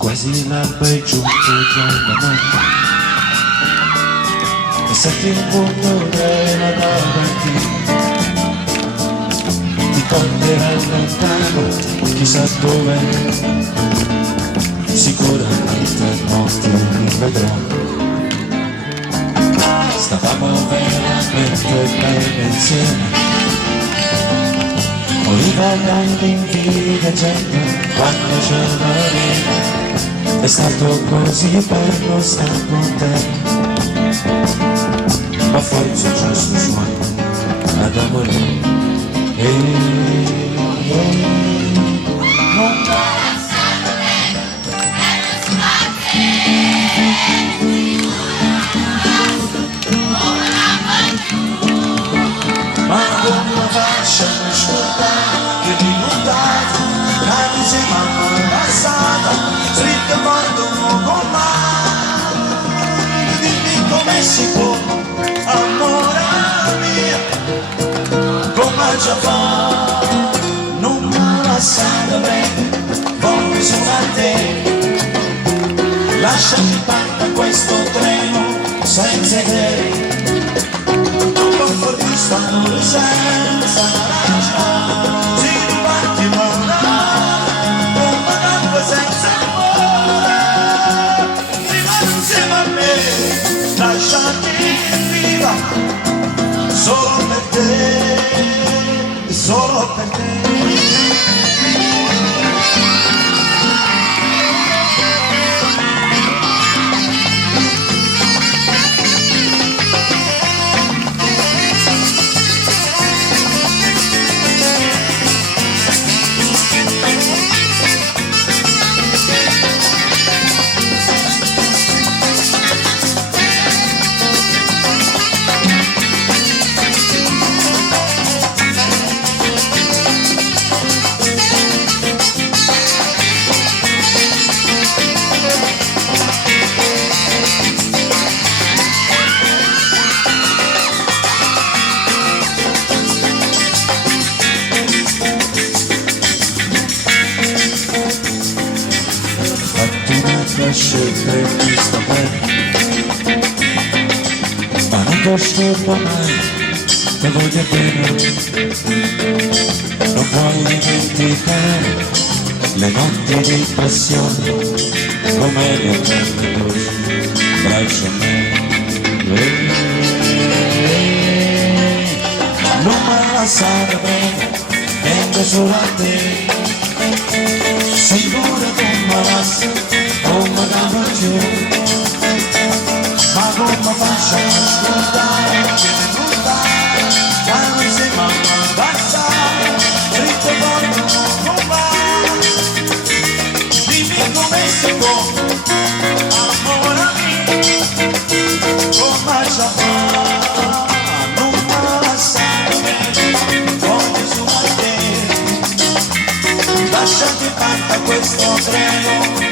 quasi l'alba è giunto già da me e senti il mondo era davanti, ti porterà lontano chissà dove, sicuramente non ti rivedrò. Stavamo veramente bene insieme, moriva dall'invidia gente quando c'era l'era. È stato così bello star con te, ma forse giusto suono ad amore. Non ma come faccio a ascoltare che di lontano cani si mamma passata stringe morto con mano, dimmi come si può amore mio, come già fa non mi lasciare bene, voglio solo a te, lasciami parta questo treno senza idee, stanno senza ragione, si riparti ora, come l'acqua senza amore, rimani insieme a me, lasciati viva, solo per te, solo per te. Scelta e mi sta bene, ma non disturba mai, te voglio bene, non puoi dimenticare le notti di passione, come le tue braccia a me, non mi lasciare bene, vengo solo a te, sicura come lascia, come cambio giù, ma come faccio a ascoltare che mi lontano, quando si mamma passare, dritto porto non va, dimmi come si può, amore mio, come ci fa, non mi lasciare bene, voglio solo a te, lasciati fatta questo treno,